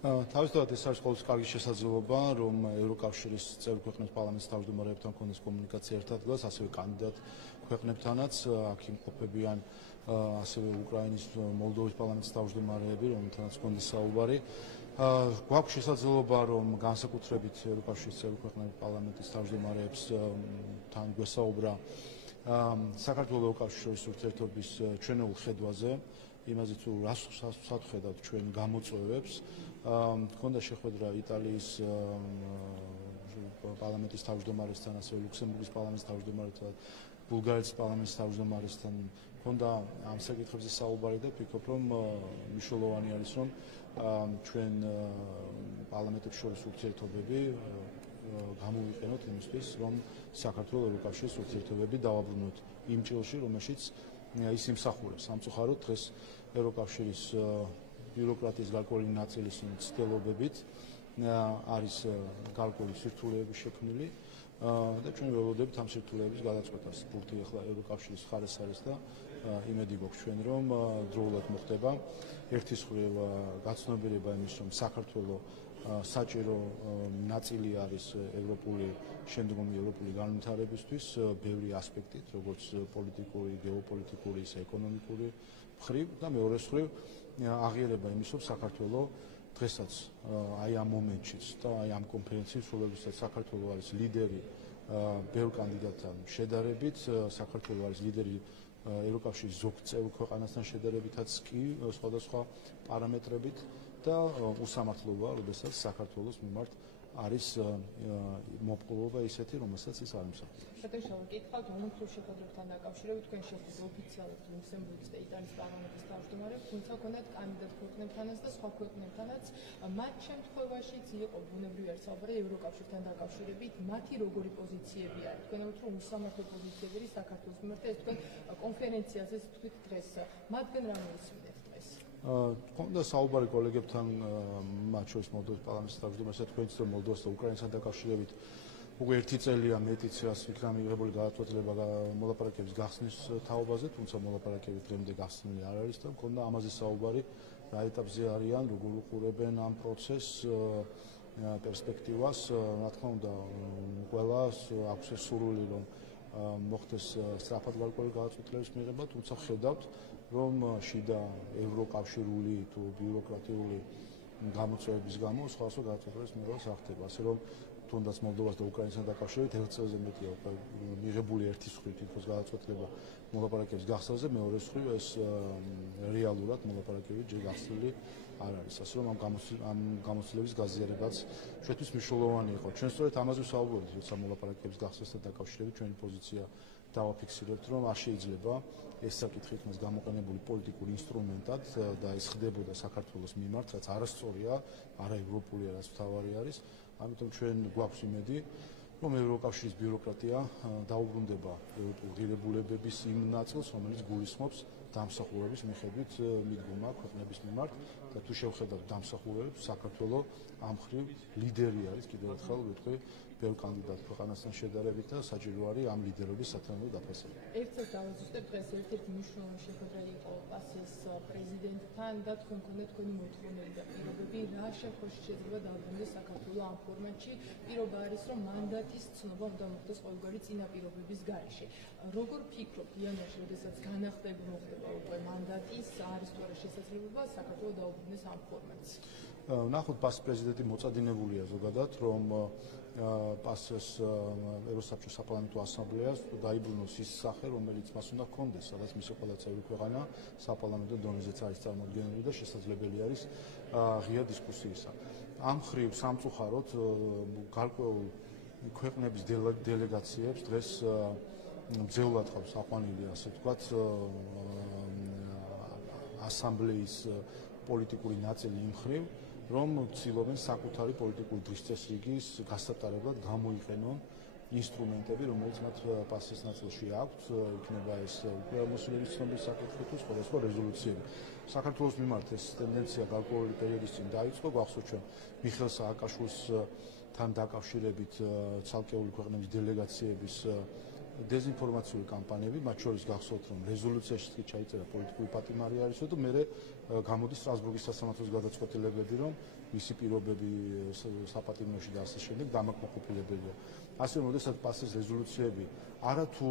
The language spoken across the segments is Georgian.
თავისთავად ეს არის ყოველთვის კარგი შესაძლებლობა, რომ ევროკავშირის წევრი ქვეყნების პარლამენტის თავმჯდომარეებთან კონდეს კომუნიკაცია ერთად დგას, ასევე კანდიდატ ქვეყნებთანაც, აქ იმყოფებიან ასევე უკრაინის, მოლდოვის პარლამენტის თავმჯდომარეები, რომელთანაც კონდეს საუბარი. გვაქვს შესაძლებლობა, რომ განსაკუთრებით ევროკავშირის წევრი ქვეყნების პარლამენტის თავმჯდომარეებს თან გვესაუბრა საქართველოს ევროკავშირის ურთიერთობის ჩვენეულ ხედვაზე, იმაზე თუ რას ვხედავთ ჩვენ გამოწვევებს. Მქონდა შეხვედრა იტალიის პარლამენტის თავმჯდომარესთან, ასევე ლუქსემბურგის პარლამენტის თავმჯდომარესთან, ბულგარეთის პარლამენტის თავმჯდომარესთან. მქონდა ამ საკითხებზე საუბარი და ვფიქრობ, რომ მნიშვნელოვანი არის, რომ ჩვენ პარლამენტებს შორის ურთიერთობები გამოვიყენოთ იმისთვის, რომ საქართველოს ევროკავშირის ურთიერთობები დავაბრუნოთ იმ ჭრილში, რომელშიც ის იმსახურებს. სამწუხაროდ დღეს ევროკავშირის ბიუროკრატიის გარკვეული ნაწილის ცდილობებით არის გარკვეული სირთულეები შექმნილი და ჩვენ ველოდებით ამ სირთულეების გადაწყვეტას. ბურთი ახლა ევროკავშირის მხარეს არის და იმედი გვაქვს ჩვენ, რომ დროულად მოხდება ერთის მხრივ გაცნობიერება იმის, რომ საქართველოს საჭირო ნაწილი არის ევროპული შემდგომი ევროპული განვითარებისთვის ბევრი ასპექტით, როგორც პოლიტიკური, გეოპოლიტიკური, ისე ეკონომიკური მხრივ და მეორე მხრივ აღიარება იმის, რომ საქართველოს დღესაც აი ამ მომენტშიც და აი ამ კონფერენციის სრულებისას საქართველოს არის ლიდერი ბევრ კანდიდატთან შედარებით, საქართველოს არის ლიდერი ევროკავშირის ზოგ წევრ ქვეყანასთან შედარებითაც კი სხვადასხვა პარამეტრებით და უსამართლოა, როდესაც საქართველოს მიმართ არის მოპყრობა ისეთი, რომელსაც ის არ იმსახურებს. შეგეშალო, კითხავთ ომთურ შეხვედრებთან დაკავშირებით, თქვენ შეხვდით ოფიციალურად ლუქსემბურგის და იტალიის პარლამენტის თავმჯდომარეებს, თუმცა ქონდათ კანდიდატ ქვეყნებთანაც და სხვა ქვეყნებთანაც. მათ შემთხვევაშიც იყო ბუნებრივი არის საუბარი ევროკავშირთან დაკავშირებით, მათი როგორი პოზიციები არის. თქვენ ამბობთ, რომ უსამართლო პოზიციები არის საქართველოს მიმართ და ეს თქვენ კონფერენციაზე თქვით დღეს. მათგან რა მოისმინეთ დღეს? Კონდა საუბარი კოლეგებთან, მათ შორის მოლდოვის პარლამენტის თავმჯდომარესთან, თქვენც რომ მოლდოვას და უკრაინასთან დაკავშირებით უკვე 1 წელია მეტიც იქნა მიღებული გადაწყვეტილება მოლაპარაკების გახსნის თაობაზე, თუმცა მოლაპარაკები დღემდე გახსნილი არ არის და მქონდა ამაზე საუბარი, რა ეტაპზე არიან, როგორ უყურებენ ამ პროცესს, პერსპექტივას. Რა თქმა უნდა, ყველას აქვს ეს სურვილი, რომ მოხდეს სწრაფად გარკვეული გადაწყვეტილების მიღება, თუმცა ხედავთ, რომ შიდა ევროკავშირული თუ ბიუროკრატიული გამოწვევების გამო სხვადასხვა გადაწყვეტილების მიღება არ ხდება. ასე რომ თუნდაც მოლდოვას და უკრაინასთან დაკავშირებით 1 წელზე მეტია მიღებული ერთის მხრივ თითქოს გადაწყვეტილება მოლაპარაკების გახსნაზე, მეორე მხრივ ეს რეალურად მოლაპარაკები ჯერ გახსნილი არ არის. ასე რომ ამ გამოცდილების გაზიარებაც ჩვენთვის მნიშვნელოვანი იყო. ჩვენ სწორედ ამაზე ვსაუბრობთ, როცა მოლაპარაკების გახსნასთან დაკავშირებით ჩვენი პოზიცია დავაფიქსირებთ, რომ არ შეიძლება ეს საკითხი იქნას გამოყენებული პოლიტიკურ ინსტრუმენტად და ეს ხდებოდა საქართველოს მიმართ, რაც არასწორია, არაევროპული, რაც მთავარი არის. ამიტომ ჩვენ გვაქვს იმედი, რომ ევროკავშირის ბიუროკრატია დაუბრუნდება ევროპულ ღირებულებების იმ ნაწილს, რომელიც გულისხმობს დამსახურების მიხედვით მიდგომა ქვეყნების მიმართ და თუ შევხედავთ დამსახურებებს, საქართველოს ამ მხრივ ლიდერი არის, კიდევ ერთხელ ვიტყვი, ბევრ კანდიდატ ქვეყანასთან შედარებით და საჭირო არის ამ ლიდერობის სათანადო დაფასება. ერთად დავაზუსტებ, დღეს ერთ-ერთი მნიშვნელოვანი შეხვედრა იყო პასის პრეზიდენტთან და თქვენ გქონდათ თქვენი მოთხოვნები და პირობები, რა შემთხვევაში შეიძლება დაუბრუნდეს საქართველოს ამ ფორმატში. პირობა არის, რომ მანდატის ცნობა უნდა მოხდეს ყოველგვარი წინაპირობების გარეშე. როგორ ფიქრობთ, იანვარში, როდესაც მოხდება უკვე მანდატის, არის თუ არა შესაძლებლობა საქართველოს დაუბრუნდეს ამ ფორმატს? ნახოთ, პასის პრეზიდენტი მოწადინებულია ზოგადად, რომ პასის ევროსაბჭოს საპარლამენტო ასამბლეას დაიბრუნოს ის სახე, რომელიც მას უნდა ჰქონდეს, სადაც მისი ყველა წევრი ქვეყანა საპარლამენტო დონეზეც არის წარმოდგენილი და შესაძლებელი არის ღია დისკუსიისა. ამ მხრივ სამწუხაროდ გარკვეულ ქვეყნების დელეგაციებს დღეს მძევლად ყავს აყვანილი, ასე ვთქვათ, ასამბლეის პოლიტიკური ნაწილი იმ მხრივ, რომ ცდილობენ საკუთარი პოლიტიკური დღესწესრიგის გასატარებლად გამოიყენონ ინსტრუმენტები, რომელიც მათ პასის ნაწილში აქვთ, იქნება ეს უკრაინულების ცნობის საკითხი თუ სხვადასხვა რეზოლუციები. საქართველოს მიმართ ეს ტენდენცია გარკვეული პერიოდის წინ დაიწყო, გვახსოვთ ჩვენ მიხეილ სააკაშვილთან დაკავშირებით ცალკეული ქვეყნების დელეგაციების დეზინფორმაციული კამპანიები, მათ შორის გახსოვთ, რომ რეზოლუციაშიც კი ჩაიწერა პოლიტიკური პატიმარი არისო და მე გამოდის სტრასბურგის სასამართლოს გადაწყვეტილებები, რომ მისი პირობები საპატიმროში და ასე შემდეგ დამაკმაყოფილებელია. ასე რომ, როდესაც პასეს რეზოლუციები არათუ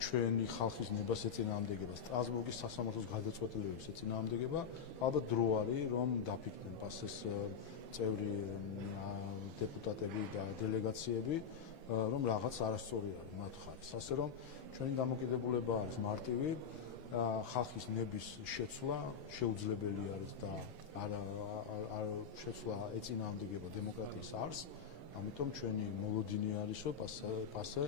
ჩვენი ხალხის ნებას ეწინააღმდეგება, სტრასბურგის სასამართლოს გადაწყვეტილებებს ეწინააღმდეგება, ალბათ დრო არის, რომ დაფიქრდნენ პასეს წევრი დეპუტატები და დელეგაციები, რომ რაღაც არასწორი არის მათ ხარეს. ასე რომ ჩვენი დამოკიდებულება არის მარტივი, ხალხის ნების შეცვლა შეუძლებელი არის და შეცვლა ეწინააღმდეგება დემოკრატიის არსს, ამიტომ ჩვენი მოლოდინი არისო პასე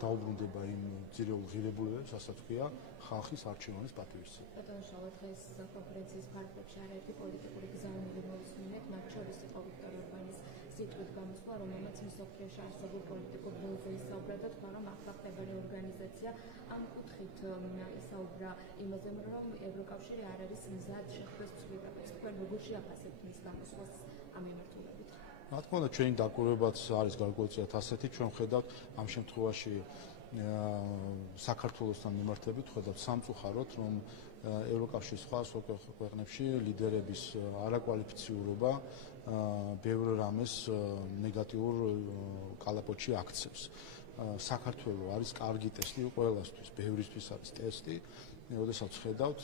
დაუბრუნდება იმ ძირეულ ღირებულებებს, რასაც ქვია ხალხის არჩევანის პატივისცემა. ბატონო შალვა, დღეს კონფერენციის ფარგლებში არაერთი პოლიტიკური გზავნილი მოვისმინეთ, მათ შორის იყო ვიქტორ ორბანის სიტყვით გამოსვლა, რომელმაც მსოფლიოში არსებულ პოლიტიკურ ველზე ისაუბრა და თქვა, რომ ახლა ხდება რეორგანიზაცია. ამ კუთხით ისაუბრა იმაზე, რომ ევროკავშირი არ არის მზად შეხვდეს ცვლილებას. თქვენ როგორ შეაფასებთ მის გამოსვლას ამ მიმართულებით? რა თქმა უნდა, ჩვენი დაკვირვებაც არის გარკვეულწილად ასეთი, ჩვენ ხედავთ ამ შემთხვევაში საქართველოსთან მიმართებით, ხედავთ სამწუხაროდ, რომ ევროკავშირის სხვა ქვეყნებში ლიდერების არაკვალიფიციურობა ბევრ რამეს ნეგატიურ კალაპოტში აქცევს. საქართველო არის კარგი ტესტი ყველასთვის, ბევრისთვის არის ტესტი. როდესაც ხედავთ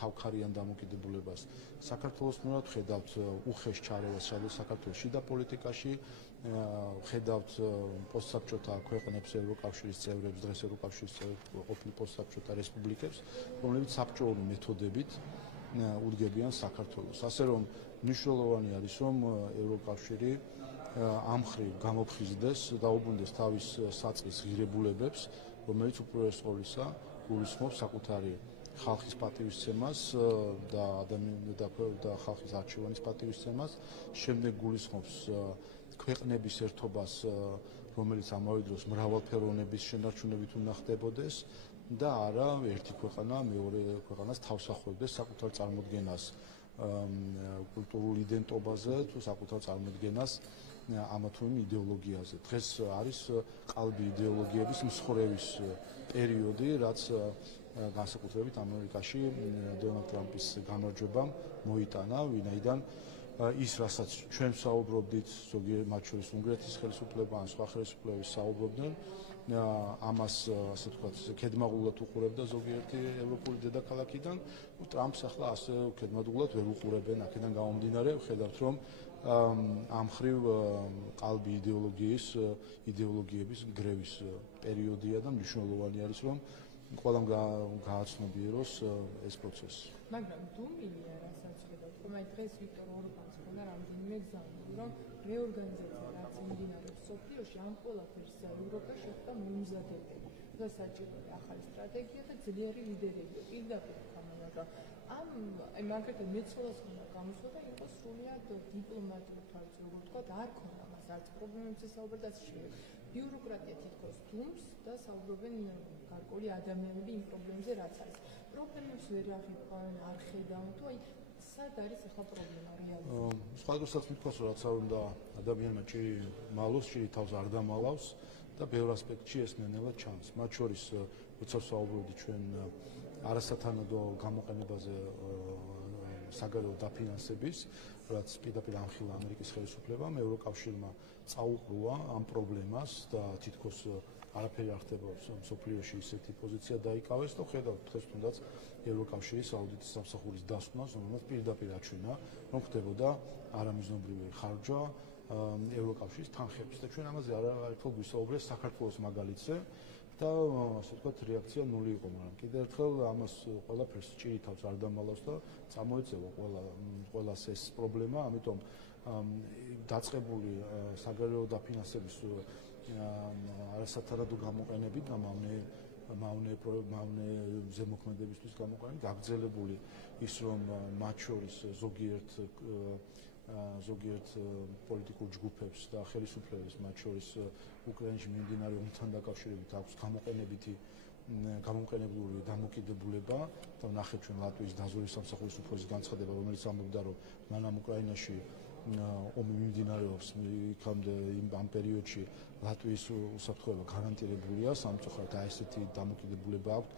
თავქარიან დამოკიდებულებას საქართველოს მიმართ, ხედავთ უხეშ ჩარევას საქართველოს შიდა პოლიტიკაში, ხედავთ პოსტსაბჭოთა ქვეყნებს, ევროკავშირის წევრებს, დღეს ევროკავშირის წევრებს, ყოფილი პოსტსაბჭოთა რესპუბლიკებს, რომლებიც საბჭოური მეთოდებით უდგებიან საქართველოს. ასე რომ მნიშვნელოვანი არის, რომ ევროკავშირი ამ მხრივ გამოფხიზდეს და დაუბრუნდეს თავის საწყის ღირებულებებს, რომელიც უპირველეს ყოვლისა გულისხმობს საკუთარი ხალხის პატივისცემას და ხალხის არჩევანის პატივისცემას, შემდეგ გულისხმობს ქვეყნების ერთობას, რომელიც ამავე დროს მრავალფეროვნების შენარჩუნებით უნდა ხდებოდეს და არა ერთი ქვეყანა მეორე ქვეყანას თავს ახვევდეს საკუთარ წარმოდგენას კულტურულ იდენტობაზე თუ საკუთარ წარმოდგენას ამა თუ იმ იდეოლოგიაზე. დღეს არის ყალბი იდეოლოგიების მსხვერპლის პერიოდი, რაც განსაკუთრებით ამერიკაში დონალდ ტრამპის გამარჯვებამ მოიტანა, ვინაიდან ის, რასაც ჩვენ საუბრობდით, ზოგიერთ მათ შორის უნგრეთის ხელისუფლება ან სხვა ხელისუფლებები საუბრობდნენ, ამას ასე ვთქვათ, ქედმაღულად უყურებდა ზოგიერთი ევროპული დედაქალაქიდან, ტრამპს ახლა ასე ქედმაღულად ვერ უყურებენ, აქედან გამომდინარე, ხედავთ, რომ ამ მხრივ ყალბი იდეოლოგიების გრევის პერიოდია და მნიშვნელოვანი არის, რომ ყველამ გააცნობიეროს ეს პროცესი. მაგრამ დუმილია, რასაც ხედავთ, რომ აი დღეს ვიქტორ ორბანს ხონა რამდენიმე გზავნილი, რომ რეორგანიზაცია რაც მიმდინარეობს სოფლიოში, ამ ყველაფერს ევროპა შეხვდა მომზადებელი. და საჭიროა ახალი სტრატეგია და ძლიერი ლიდერები. პირდაპირ ხამანა ამ მაგალითად მეცოლას უნდა გამოსვლა და იყოს სრულიად დიპლომატიურ თვალს, როგორ თქვა, არ ქონდა მას არც პრობლემებზე საუბარ და შეიძლება. ბიუროკრატია თითქოს დუმს და საუბრობენ გარკვეული ადამიანები იმ პრობლემებზე, რაც არის. პრობლემებს ვერ აღიქვენ, არ ხედავენ, თუ აი სად არის ახლა პრობლემა რეალურად? სხვა დროსაც მithქვას, რომ რაც არ უნდა ადამიანმა ჭირი მალოს, ჭირი თავს არ დამალავს და ბევრ ასპექტში ეს ნენელად ჩანს. მათ შორის, როცა ვსაუბრობთ ჩვენ არასათანადო გამოყენებაზე საგარეო დაფინანსების, რაც პირდაპირ ამხილა ამერიკის ხელისუფლებამ, ევროკავშირმა წაუყრუა ამ პრობლემას და თითქოს არაფერი არ ხდება მსოფლიოში ისეთი პოზიცია დაიკავეს და ხედავთ დღეს თუნდაც ევროკავშირის აუდიტის სამსახურის დასკვნას, რომელმაც პირდაპირ აჩვენა, რომ ხდებოდა არამიზნობრივი ხარჯვა ევროკავშირის თანხების და ჩვენ ამაზე არაერთხელ გვისაუბრეს საქართველოს მაგალითზე და ასე ვთქვათ რეაქცია ნული იყო, მაგრამ კიდევ ერთხელ ამას ყველაფერს ჭირი თავს არ დამალავს და წამოეწევა ყველას ეს პრობლემა, ამიტომ დაწყებული საგარეო დაფინანსების არასათანადო გამოყენებით და მავნე ზემოქმედებისთვის გამოყენებით გაგრძელებული ის, რომ მათ შორის ზოგიერთ პოლიტიკურ ჯგუფებს და ხელისუფლებას, მათ შორის უკრაინაში მიმდინარე ომთან დაკავშირებით აქვს გამოყენებული დამოკიდებულება და ნახეთ ჩვენ ლატვიის დაზვერვის სამსახურის უფროსის განცხადება, რომელიც ამბობდა, რომ მანამ უკრაინაში ომი მიმდინარეობს იქამდე ამ პერიოდში ლატვიის უსაფრთხოება გარანტირებულია, სამწუხაროდ ესეთი დამოკიდებულება აქვს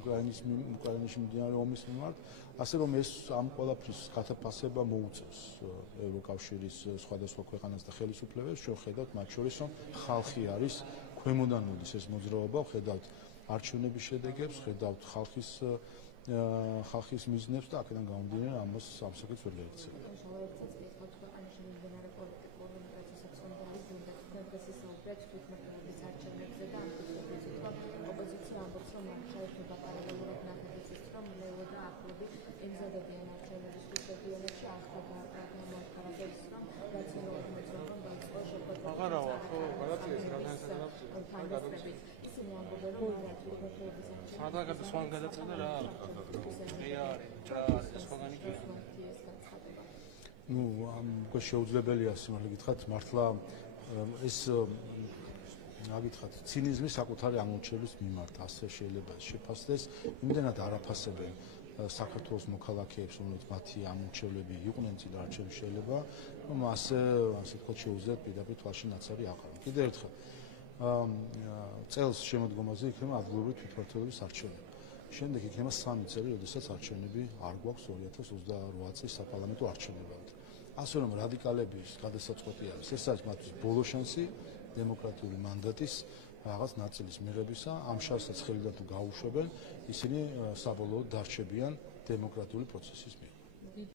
უკრაინაში მიმდინარე ომის მიმართ, ასე რომ ეს ამ ყველაფრის გათაფასება მოუწევს ევროკავშირის სხვადასხვა ქვეყანას და ხელისუფლებებს, ჩვენ ხედავთ მათ შორის, რომ ხალხი არის ქვემოდან მოდის ეს მოძრაობა, ხედავთ არჩევნების შედეგებს, ხედავთ ხალხის მიზნებს და აქედან გამომდინარე ამას სამსაკეთს ვერ გაიქცევია. ნუ უკვე შეუძლებელია სიმართლე გითხრათ, მართლა ეს გითხრათ, ცინიზმი საკუთარი ამორჩევლის მიმართ ასე შეიძლება შეფასდეს, იმდენად არაფასებენ საქართველოს მოქალაქეებს, რომელიც მათი ამორჩევლები იყვნენ წინ არჩევნებში შეიძლება, რომ ასე ვთქვათ, შეუძლიათ პირდაპირ თვალში ნაცარი აყარონ. კიდევ ერთხელ წელს შემოდგომაზე იქნება ადგილობრივი თვითმმართველობის არჩევნები. შემდეგ იქნება 3 წელი, როდესაც არჩევნები არ გვაქვს 2028 წლის საპარლამენტო არჩევნებამდე. ასე რომ რადიკალების გადასაწყვეტი არის, ეს არის მათთვის ბოლო შანსი დემოკრატიული მანდატის რაღაც ნაწილის მიღებისა, ამ შანსს ხელიდან თუ გაუშვებენ, ისინი საბოლოოდ დარჩებიან დემოკრატიული პროცესის მიერ.